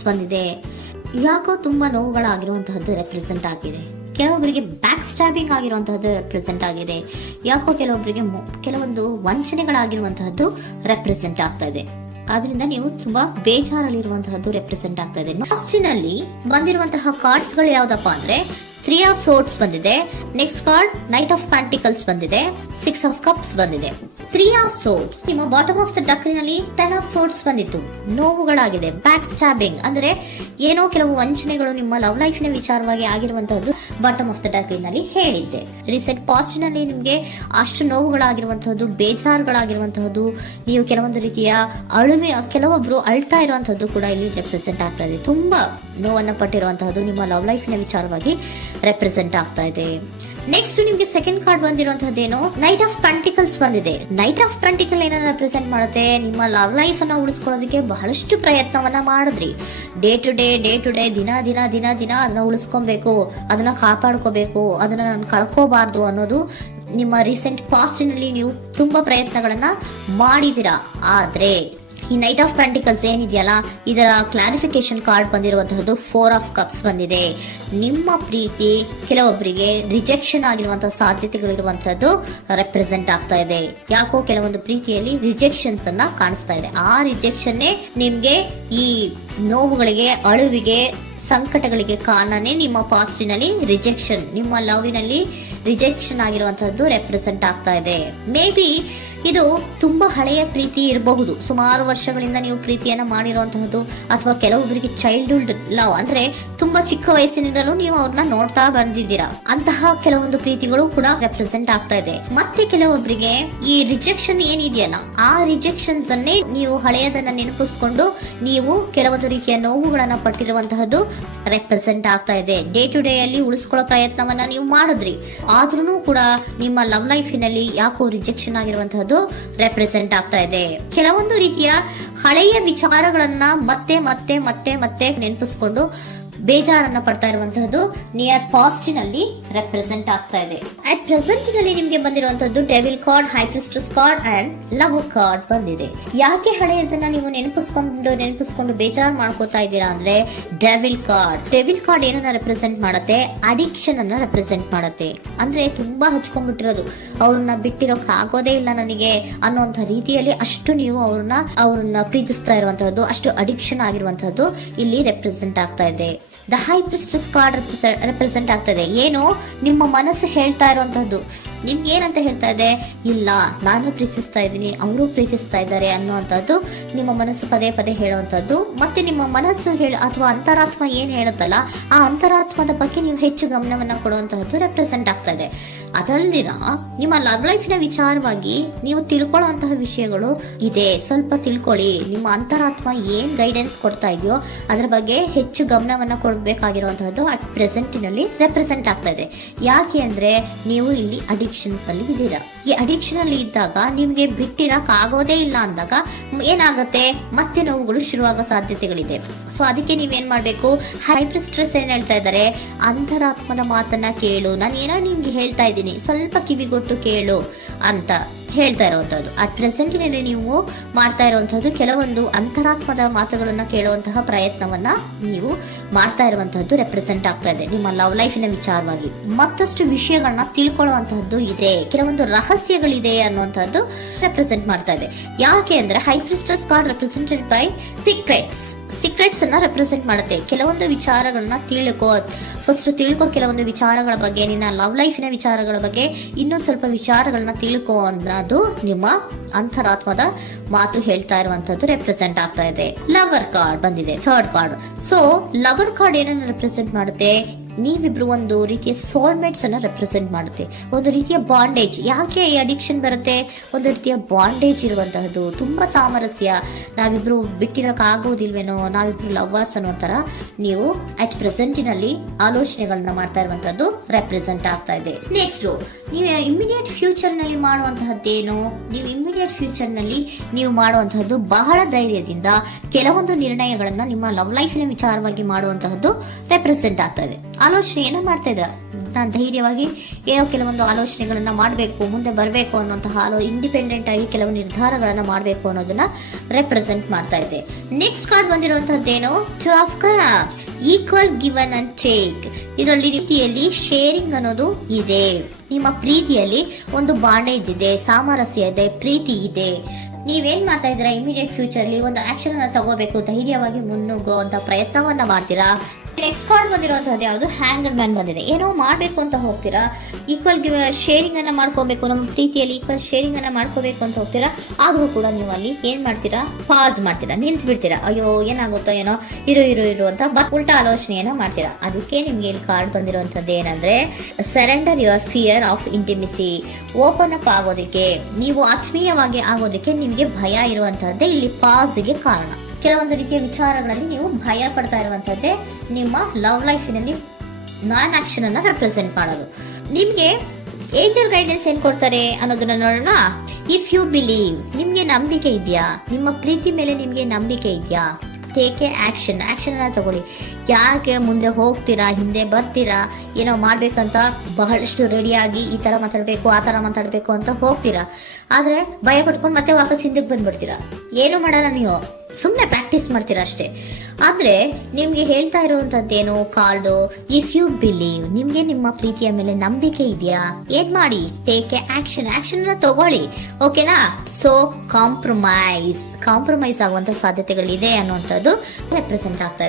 Sorts ಬಂದಿದೆ. ಯಾಕೋ ತುಂಬಾ ನೋವುಗಳಾಗಿರುವಂತಹದ್ದು ರೆಪ್ರೆಸೆಂಟ್ ಆಗಿದೆ. ಕೆಲವೊಬ್ಬರಿಗೆ ಬ್ಯಾಕ್ ಸ್ಟ್ಯಾಬಿಂಗ್ ಆಗಿರುವಂತಹದ್ದು ರೆಪ್ರೆಸೆಂಟ್ ಆಗಿದೆ. ಯಾಕೋ ಕೆಲವೊಬ್ಬರಿಗೆ ಕೆಲವೊಂದು ವಂಚನೆಗಳಾಗಿರುವಂತಹದ್ದು ರೆಪ್ರೆಸೆಂಟ್ ಆಗ್ತಾ ಇದೆ. ಆದ್ರಿಂದ ನೀವು ತುಂಬಾ ಬೇಜಾರಲ್ಲಿರುವಂತಹದ್ದು ರೆಪ್ರೆಸೆಂಟ್ ಆಗ್ತಾ ಇದೆ. ಲಾಸ್ಟಿನಲ್ಲಿ ಬಂದಿರುವಂತಹ ಕಾರ್ಡ್ಸ್ ಗಳು ಯಾವ್ದಪ್ಪ ಅಂದ್ರೆ 3 ಆಫ್ ಸೋರ್ಟ್ಸ್ ಬಂದಿದೆ. Next card knight of pentacles ಬಂದಿದೆ. 6 ಆಫ್ ಕಪ್ಸ್ ಬಂದಿದೆ. 3 ಆಫ್ ಸೋರ್ಟ್ಸ್ ನಿಮ್ಮ ಬಾಟಮ್ ಆಫ್ ದ ಡಕ್ರಿನಲ್ಲಿ 10 ಆಫ್ ಸೋರ್ಟ್ಸ್ ಬಂದಿತ್ತು. ನೋವುಗಳಾಗಿದೆ, ಬ್ಯಾಕ್ ಸ್ಟ್ಯಾಬಿಂಗ್ ಅಂದ್ರೆ ಏನೋ ಕೆಲವು ವಂಚನೆಗಳು ನಿಮ್ಮ ಲವ್ ಲೈಫ್ ನ ವಿಚಾರವಾಗಿ ಆಗಿರುವಂತಹದ್ದು ಬಾಟಮ್ ಆಫ್ ದ ಡಕ್ರಿನಲ್ಲಿ ಹೇಳಿದ್ದೆ. ರೀಸೆಂಟ್ ಪಾಸ್ಟ್ ನಲ್ಲಿ ನಿಮ್ಗೆ ಅಷ್ಟು ನೋವುಗಳಾಗಿರುವಂತಹದ್ದು, ಬೇಜಾರುಗಳಾಗಿರುವಂತಹದ್ದು, ನೀವು ಕೆಲವೊಂದು ರೀತಿಯ ಕೆಲವೊಬ್ರು ಅಳ್ತಾ ಇರುವಂತಹದ್ದು ಕೂಡ ಇಲ್ಲಿ ರೆಪ್ರೆಸೆಂಟ್ ಆಗ್ತಾ ಇದೆ. ತುಂಬಾ ನೋವನ್ನ ಪಟ್ಟಿರುವಂತಹದ್ದು ನಿಮ್ಮ ಲವ್ ಲೈಫ್ ನ ವಿಚಾರವಾಗಿ ರೆಪ್ರೆಸೆಂಟ್ ಆಗ್ತಾ ಇದೆ. ನೆಕ್ಸ್ಟ್ ನಿಮ್ಗೆ ಸೆಕೆಂಡ್ ಕಾರ್ಡ್ ಬಂದಿರುವಂತಹದ್ದೇನು ನೈಟ್ ಆಫ್ ಪೆಂಟಿಕಲ್ಸ್ ಬಂದಿದೆ. ನೈಟ್ ಆಫ್ ಪೆಂಟಿಕಲ್ ಏನನ್ನ ರೆಪ್ರೆಸೆಂಟ್ ಮಾಡುತ್ತೆ, ನಿಮ್ಮ ಲವ್ ಲೈಫ್ ಅನ್ನ ಉಳಿಸ್ಕೊಳ್ಳೋದಕ್ಕೆ ಬಹಳಷ್ಟು ಪ್ರಯತ್ನವನ್ನ ಮಾಡಿದ್ರಿ. ಡೇ ಟು ಡೇ ದಿನ ಅದನ್ನ ಉಳಿಸ್ಕೊಬೇಕು, ಅದನ್ನ ಕಾಪಾಡ್ಕೋಬೇಕು, ಅದನ್ನ ನಾನು ಕಳ್ಕೋಬಾರ್ದು ಅನ್ನೋದು ನಿಮ್ಮ ರೀಸೆಂಟ್ ಪಾಸ್ಟ್ ನಲ್ಲಿ ನೀವು ತುಂಬಾ ಪ್ರಯತ್ನಗಳನ್ನ ಮಾಡಿದಿರಾ. ಆದ್ರೆ ಈ ನೈಟ್ ಆಫ್ ಪ್ಯಾಂಟಿಕಲ್ಸ್ ಏನಿದೆಯಲ್ಲ, ಇದರ ಕ್ಲಾರಿಫಿಕೇಶನ್ ಕಾರ್ಡ್ ಬಂದಿರುವಂತಹದ್ದು 4 ಆಫ್ ಕಪ್ಸ್ ಬಂದಿದೆ. ನಿಮ್ಮ ಪ್ರೀತಿ ಕೆಲವೊಬ್ಬರಿಗೆ ರಿಜೆಕ್ಷನ್ ಆಗಿರುವಂತಹ ಸಾಧ್ಯತೆಗಳಿರುವಂತಹದ್ದು ರೆಪ್ರೆಸೆಂಟ್ ಆಗ್ತಾ ಇದೆ. ಯಾಕೋ ಕೆಲವೊಂದು ಪ್ರೀತಿಯಲ್ಲಿ ರಿಜೆಕ್ಷನ್ಸ್ ಅನ್ನ ಕಾಣಿಸ್ತಾ ಇದೆ. ಆ ರಿಜೆಕ್ಷನ್ನೇ ನಿಮ್ಗೆ ಈ ನೋವುಗಳಿಗೆ, ಅಳುವಿಗೆ, ಸಂಕಟಗಳಿಗೆ ಕಾರಣನೇ ನಿಮ್ಮ ಪಾಸ್ಟಿನಲ್ಲಿ ರಿಜೆಕ್ಷನ್, ನಿಮ್ಮ ಲವ್ನಲ್ಲಿ ರಿಜೆಕ್ಷನ್ ಆಗಿರುವಂತಹದ್ದು ರೆಪ್ರೆಸೆಂಟ್ ಆಗ್ತಾ ಇದೆ. ಮೇ ಬಿ ಇದು ತುಂಬಾ ಹಳೆಯ ಪ್ರೀತಿ ಇರಬಹುದು. ಸುಮಾರು ವರ್ಷಗಳಿಂದ ನೀವು ಪ್ರೀತಿಯನ್ನ ಮಾಡಿರುವಂತಹದ್ದು, ಅಥವಾ ಕೆಲವೊಬ್ಬರಿಗೆ ಚೈಲ್ಡ್ಹುಡ್ ಲವ್ ಅಂದ್ರೆ ತುಂಬಾ ಚಿಕ್ಕ ವಯಸ್ಸಿನಿಂದಲೂ ನೀವು ಅವ್ರನ್ನ ನೋಡ್ತಾ ಬಂದಿದ್ದೀರಾ. ಅಂತಹ ಕೆಲವೊಂದು ಪ್ರೀತಿಗಳು ಕೂಡ ರೆಪ್ರೆಸೆಂಟ್ ಆಗ್ತಾ ಇದೆ. ಮತ್ತೆ ಕೆಲವೊಬ್ಬರಿಗೆ ಈ ರಿಜೆಕ್ಷನ್ ಏನಿದೆಯಲ್ಲ, ಆ ರಿಜೆಕ್ಷನ್ಸ್ ಅನ್ನೇ ನೀವು ಹಳೆಯದನ್ನ ನೆನಪಿಸ್ಕೊಂಡು ನೀವು ಕೆಲವೊಂದು ರೀತಿಯ ನೋವುಗಳನ್ನ ಪಟ್ಟಿರುವಂತಹದ್ದು ರೆಪ್ರೆಸೆಂಟ್ ಆಗ್ತಾ ಇದೆ. ಡೇ ಟು ಡೇ ಅಲ್ಲಿ ಉಳಿಸ್ಕೊಳ್ಳೋ ಪ್ರಯತ್ನವನ್ನ ನೀವು ಮಾಡಿದ್ರಿ, ಆದ್ರೂ ಕೂಡ ನಿಮ್ಮ ಲವ್ ಲೈಫಿನಲ್ಲಿ ಯಾಕೋ ರಿಜೆಕ್ಷನ್ ಆಗಿರುವಂತಹದ್ದು ರೆಪ್ರೆಸೆಂಟ್ ಆಗ್ತಾ ಇದೆ. ಕೆಲವೊಂದು ರೀತಿಯ ಹಳೆಯ ವಿಚಾರಗಳನ್ನ ಮತ್ತೆ ಮತ್ತೆ ಮತ್ತೆ ಮತ್ತೆ ನೆನಪಿಸ್ಕೊಂಡು ಬೇಜಾರನ್ನ ಪಡ್ತಾ ಇರುವಂತಹದ್ದು ನಿಯರ್ ಪಾಸ್ಟಿನಲ್ಲಿ ರೆಪ್ರೆಸೆಂಟ್ ಆಗ್ತಾ ಇದೆ. ಅಟ್ ಪ್ರೆಸೆಂಟ್ ನಲ್ಲಿ ನಿಮ್ಗೆ ಬಂದಿರುವಂತಹದ್ದು devil card, high priestess card and love card ಬಂದಿದೆ. ಯಾಕೆ ಹಳೆಯದನ್ನ ನೀವು ನೆನಪಿಸ್ಕೊಂಡು ಬೇಜಾರು ಮಾಡ್ಕೋತಾ ಇದ್ದೀರಾ ಅಂದ್ರೆ, ಡೆವಿಲ್ ಕಾರ್ಡ್ ಏನನ್ನ ರೆಪ್ರೆಸೆಂಟ್ ಮಾಡುತ್ತೆ, ಅಡಿಕ್ಷನ್ ಅನ್ನ ರೆಪ್ರೆಸೆಂಟ್ ಮಾಡುತ್ತೆ. ಅಂದ್ರೆ ತುಂಬಾ ಹಚ್ಕೊಂಡ್ಬಿಟ್ಟಿರೋದು, ಅವ್ರನ್ನ ಬಿಟ್ಟಿರೋಕ್ ಆಗೋದೇ ಇಲ್ಲ ನನಗೆ ಅನ್ನೋಂಥ ರೀತಿಯಲ್ಲಿ ಅಷ್ಟು ನೀವು ಅವ್ರನ್ನ ಪ್ರೀತಿಸ್ತಾ ಇರುವಂತಹದ್ದು, ಅಷ್ಟು ಅಡಿಕ್ಷನ್ ಆಗಿರುವಂತಹದ್ದು ಇಲ್ಲಿ ರೆಪ್ರೆಸೆಂಟ್ ಆಗ್ತಾ ಇದೆ. The high priestess card represent ಆಗ್ತದೆ. ಏನು ನಿಮ್ಮ ಮನಸ್ಸು ಹೇಳ್ತಾ ಇರುವಂತಹದ್ದು, ನಿಮ್ಗೆ ಏನಂತ ಹೇಳ್ತಾ ಇದೆ, ಇಲ್ಲ ನಾನು ಪ್ರೀತಿಸ್ತಾ ಇದ್ದೀನಿ, ಅವರು ಪ್ರೀತಿಸ್ತಾ ಇದ್ದಾರೆ ಅನ್ನುವಂಥದ್ದು ನಿಮ್ಮ ಮನಸ್ಸು ಪದೇ ಪದೇ ಹೇಳುವಂತದ್ದು. ಮತ್ತೆ ನಿಮ್ಮ ಮನಸ್ಸು ಅಥವಾ ಅಂತರಾತ್ಮ ಏನ್ ಹೇಳುತ್ತಲ್ಲ, ಆ ಅಂತರಾತ್ಮದ ಬಗ್ಗೆ ನೀವು ಹೆಚ್ಚು ಗಮನವನ್ನ ಕೊಡುವಂತಹದ್ದು ರೆಪ್ರೆಸೆಂಟ್ ಆಗ್ತಾ ಇದೆ. ಅದಲ್ದಿರ ನಿಮ್ಮ ಲವ್ ಲೈಫ್ ನ ವಿಚಾರವಾಗಿ ನೀವು ತಿಳ್ಕೊಳ್ಳುವಂತಹ ವಿಷಯಗಳು ಇದೆ. ಸ್ವಲ್ಪ ತಿಳ್ಕೊಳ್ಳಿ. ನಿಮ್ಮ ಅಂತರಾತ್ಮ ಏನ್ ಗೈಡೆನ್ಸ್ ಕೊಡ್ತಾ ಇದೆಯೋ ಅದರ ಬಗ್ಗೆ ಹೆಚ್ಚು ಗಮನವನ್ನ ಕೊಡಬೇಕಾಗಿರುವಂತಹದ್ದು ಅಟ್ ಪ್ರೆಸೆಂಟಿನಲ್ಲಿ ರೆಪ್ರೆಸೆಂಟ್ ಆಗ್ತಾ ಇದೆ. ಯಾಕೆ ಅಂದ್ರೆ ನೀವು ಇಲ್ಲಿ ಅಡಿಕ್ಷನ್ಸ್ ಅಲ್ಲಿ ಇದ್ದೀರಾ. ಈ ಅಡಿಕ್ಷನ್ ಅಲ್ಲಿ ಇದ್ದಾಗ ನಿಮ್ಗೆ ಬಿಟ್ಟಿರಕ್ ಆಗೋದೇ ಇಲ್ಲ ಅಂದಾಗ ಏನಾಗುತ್ತೆ, ಮತ್ತೆ ನೋವುಗಳು ಶುರುವಾಗೋ ಸಾಧ್ಯತೆಗಳಿದೆ. ಸೊ ಅದಕ್ಕೆ ನೀವೇನ್ ಮಾಡ್ಬೇಕು, ಹೈಪರ್ ಸ್ಟ್ರೆಸ್ ಏನ್ ಹೇಳ್ತಾ ಇದ್ದಾರೆ, ಅಂತರಾತ್ಮದ ಮಾತನ್ನ ಕೇಳು, ನಾನು ಏನೋ ನಿಮ್ಗೆ ಹೇಳ್ತಾ ಇದ್ದೀನಿ, ಸ್ವಲ್ಪ ಕಿವಿಗೊಟ್ಟು ಕೇಳು ಅಂತ ಹೇಳ್ತಾ ಇರುವಂತದ್ದು. ಅಟ್ ಪ್ರೆಸೆಂಟಿನಲ್ಲಿ ನೀವು ಮಾಡ್ತಾ ಇರುವಂತಹದ್ದು ಕೆಲವೊಂದು ಅಂತರಾತ್ಮದ ಮಾತುಗಳನ್ನ ಕೇಳುವಂತಹ ಪ್ರಯತ್ನವನ್ನ ನೀವು ಮಾಡ್ತಾ ಇರುವಂತಹದ್ದು ರೆಪ್ರೆಸೆಂಟ್ ಆಗ್ತಾ ಇದೆ. ನಿಮ್ಮ ಲವ್ ಲೈಫಿನ ವಿಚಾರವಾಗಿ ಮತ್ತಷ್ಟು ವಿಷಯಗಳನ್ನ ತಿಳ್ಕೊಳ್ಳುವಂತಹದ್ದು ಇದೆ, ಕೆಲವೊಂದು ರಹಸ್ಯಗಳಿದೆ ಅನ್ನುವಂಥದ್ದು ರೆಪ್ರೆಸೆಂಟ್ ಮಾಡ್ತಾ ಇದೆ. ಯಾಕೆ ಅಂದ್ರೆ high priestess card represented by secrets ಅನ್ನ ರೆಪ್ರೆಸೆಂಟ್ ಮಾಡುತ್ತೆ. ಕೆಲವೊಂದು ವಿಚಾರಗಳನ್ನ ತಿಳ್ಕೊ ಕೆಲವೊಂದು ವಿಚಾರಗಳ ಬಗ್ಗೆ, ನಿನ್ನ ಲವ್ ಲೈಫಿನ ವಿಚಾರಗಳ ಬಗ್ಗೆ ಇನ್ನೂ ಸ್ವಲ್ಪ ವಿಚಾರಗಳನ್ನ ತಿಳ್ಕೊ ಅನ್ನೋದು ನಿಮ್ಮ ಅಂತರಾತ್ಮದ ಮಾತು ಹೇಳ್ತಾ ಇರುವಂತದ್ದು ರೆಪ್ರೆಸೆಂಟ್ ಆಗ್ತಾ ಇದೆ. ಲವರ್ ಕಾರ್ಡ್ ಬಂದಿದೆ, third card. So lover card ಏನನ್ನ ರೆಪ್ರೆಸೆಂಟ್ ಮಾಡುತ್ತೆ, ನೀವಿಬ್ರು ಒಂದು ರೀತಿಯ ಸೋಲ್ಮೇಟ್ಸ್ ಅನ್ನ ರೆಪ್ರೆಸೆಂಟ್ ಮಾಡುತ್ತೆ, ಒಂದು ರೀತಿಯ ಬಾಂಡೇಜ್. ಯಾಕೆ ಈ ಅಡಿಕ್ಷನ್ ಬರುತ್ತೆ, ಒಂದು ರೀತಿಯ ಬಾಂಡೇಜ್ ಇರುವಂತಹದ್ದು, ತುಂಬಾ ಸಾಮರಸ್ಯ, ನಾವಿಬ್ರು ಬಿಟ್ಟಿರಕ್ ಆಗೋದಿಲ್ವೇನೋ, ನಾವಿಬ್ರು ಲವರ್ಸ್ ಅನ್ನೋ ತರ ನೀವು ಅಟ್ ಪ್ರೆಸೆಂಟಿನಲ್ಲಿ ಆಲೋಚನೆಗಳನ್ನ ಮಾಡ್ತಾ ಇರುವಂತದ್ದು ರೆಪ್ರೆಸೆಂಟ್ ಆಗ್ತಾ ಇದೆ. ನೆಕ್ಸ್ಟ್ ನೀವು ಇಮಿಡಿಯೇಟ್ ಫ್ಯೂಚರ್ ನಲ್ಲಿ ಮಾಡುವಂತಹದ್ದೇನು, ನೀವು ಇಮಿಡಿಯೇಟ್ ಫ್ಯೂಚರ್ ನಲ್ಲಿ ನೀವು ಮಾಡುವಂತಹದ್ದು ಬಹಳ ಧೈರ್ಯದಿಂದ ಕೆಲವೊಂದು ನಿರ್ಣಯಗಳನ್ನ ನಿಮ್ಮ ಲವ್ ಲೈಫಿನ ವಿಚಾರವಾಗಿ ಮಾಡುವಂತಹದ್ದು ರೆಪ್ರೆಸೆಂಟ್ ಆಗ್ತಾ ಇದೆ. ಆಲೋಚನೆ ಏನ ಮಾಡ್ತಾ ಇದ್ರ, ನಾನು ಧೈರ್ಯವಾಗಿ ಏನೋ ಕೆಲವೊಂದು ಆಲೋಚನೆಗಳನ್ನ ಮಾಡಬೇಕು, ಮುಂದೆ ಬರಬೇಕು ಅನ್ನೋಂತಹ ಇಂಡಿಪೆಂಡೆಂಟ್ ಆಗಿ ಕೆಲವು ನಿರ್ಧಾರಗಳನ್ನ ಮಾಡಬೇಕು ಅನ್ನೋದನ್ನ ರೆಪ್ರೆಸೆಂಟ್ ಮಾಡ್ತಾ ಇದೆ. ನೆಕ್ಸ್ಟ್ ಕಾರ್ಡ್ ಬಂದಿರುವಂತಹದ್ದೇನು, 2 of cups, equal given and take. ಇದರಲ್ಲಿ ರೀತಿಯಲ್ಲಿ ಶೇರಿಂಗ್ ಅನ್ನೋದು ಇದೆ. ನಿಮ್ಮ ಪ್ರೀತಿಯಲ್ಲಿ ಒಂದು ಬಾಂಡೇಜ್ ಇದೆ, ಸಾಮರಸ್ಯ ಇದೆ, ಪ್ರೀತಿ ಇದೆ. ನೀವೇನ್ ಮಾಡ್ತಾ ಇದ್ದೀರಾ, ಇಮಿಡಿಯೇಟ್ ಫ್ಯೂಚರ್ ಅಲ್ಲಿ ಒಂದು ಆಕ್ಷನ್ ಅನ್ನ ತಗೋಬೇಕು, ಧೈರ್ಯವಾಗಿ ಮುನ್ನುಗ್ಗುವಂತ ಪ್ರಯತ್ನವನ್ನ ಮಾಡ್ತೀರಾ. ನೆಕ್ಸ್ಟ್ ಕಾರ್ಡ್ ಬಂದಿರುವಂತಹದ್ದು ಯಾವುದು, ಹ್ಯಾಂಗರ್ ಮ್ಯಾನ್ ಬಂದಿದೆ. ಏನೋ ಮಾಡ್ಬೇಕು ಅಂತ ಹೋಗ್ತೀರಾ, ಈಕ್ವಲ್ ಶೇರಿಂಗ್ ಅನ್ನ ಮಾಡ್ಕೋಬೇಕು, ನಮ್ಮ ಪ್ರೀತಿಯಲ್ಲಿ ಈಕ್ವಲ್ ಶೇರಿಂಗ್ ಅನ್ನ ಮಾಡ್ಕೋಬೇಕು ಅಂತ ಹೋಗ್ತೀರಾ. ಆದ್ರೂ ಕೂಡ ನೀವು ಅಲ್ಲಿ ಏನ್ ಮಾಡ್ತೀರಾ, ಪಾಸ್ ಮಾಡ್ತೀರಾ, ನಿಂತು ಬಿಡ್ತೀರಾ. ಅಯ್ಯೋ ಏನಾಗುತ್ತೋ ಏನೋ, ಇರು ಅಂತ ಉಲ್ಟಾ ಆಲೋಚನೆಯನ್ನ ಮಾಡ್ತೀರಾ. ಅದಕ್ಕೆ ನಿಮ್ಗೆ ಇಲ್ಲಿ ಕಾರ್ಡ್ ಬಂದಿರುವಂತದ್ದು ಏನಂದ್ರೆ, surrender your fear of intimacy. Open up ಆಗೋದಕ್ಕೆ, ನೀವು ಆತ್ಮೀಯವಾಗಿ ಆಗೋದಕ್ಕೆ ನಿಮ್ಗೆ ಭಯ ಇರುವಂತಹದ್ದೇ ಇಲ್ಲಿ ಪಾಸ್ಗೆ ಕಾರಣ. ಕೆಲವೊಂದು ರೀತಿಯ ವಿಚಾರಗಳಲ್ಲಿ ನೀವು ಭಯ ಪಡ್ತಾ ಇರುವಂತದ್ದೇ ನಿಮ್ಮ ಲವ್ ಲೈಫಿನಲ್ಲಿ ನಾನ್ ಆಕ್ಷನ್ ಅನ್ನ ರೆಪ್ರೆಸೆಂಟ್ ಮಾಡೋದು. ನಿಮ್ಗೆ ಏಂಜಲ್ ಗೈಡೆನ್ಸ್ ಏನ್ ಕೊಡ್ತಾರೆ ಅನ್ನೋದನ್ನ ನೋಡೋಣ. ಇಫ್ ಯು ಬಿಲೀವ್, ನಿಮ್ಗೆ ನಂಬಿಕೆ ಇದೆಯಾ, ನಿಮ್ಮ ಪ್ರೀತಿ ಮೇಲೆ ನಿಮ್ಗೆ ನಂಬಿಕೆ ಇದೆಯಾ, ಟೇಕ್ ಎ ಆಕ್ಷನ್ ಅನ್ನ ತಗೊಳ್ಳಿ. ಯಾಕೆ ಮುಂದೆ ಹೋಗ್ತೀರಾ, ಹಿಂದೆ ಬರ್ತೀರಾ, ಏನೋ ಮಾಡ್ಬೇಕಂತ ಬಹಳಷ್ಟು ರೆಡಿಯಾಗಿ ಈ ತರ ಮಾತಾಡ್ಬೇಕು ಆ ತರ ಮಾತಾಡ್ಬೇಕು ಅಂತ ಹೋಗ್ತೀರಾ. ಆದ್ರೆ ಭಯ ಪಟ್ಕೊಂಡು ಮತ್ತೆ ವಾಪಸ್ ಹಿಂದಕ್ಕೆ ಬಂದ್ಬಿಡ್ತೀರಾ. ಏನು ಮಾಡಲ್ಲ, ನೀವು ಸುಮ್ನೆ ಪ್ರಾಕ್ಟೀಸ್ ಮಾಡ್ತೀರಾ ಅಷ್ಟೇ. ಆದ್ರೆ ನಿಮ್ಗೆ ಹೇಳ್ತಾ ಇರುವಂತದ್ದೇನು ಕಾರ್ಡು, ಇಫ್ ಯು ಬಿಲೀವ್, ನಿಮ್ಗೆ ನಿಮ್ಮ ಪ್ರೀತಿಯ ಮೇಲೆ ನಂಬಿಕೆ ಇದೆಯಾ, ಏನ್ ಮಾಡಿ, ಟೇಕ್ ಎ ಆಕ್ಷನ್ ಅನ್ನ ತಗೊಳ್ಳಿ. ಓಕೆನಾ? ಸೊ ಕಾಂಪ್ರಮೈಸ್ ಆಗುವಂತ ಸಾಧ್ಯತೆಗಳಿದೆ ಅನ್ನುವಂಥದ್ದು ರೆಪ್ರೆಸೆಂಟ್ ಆಗ್ತಾ ಇದೆ.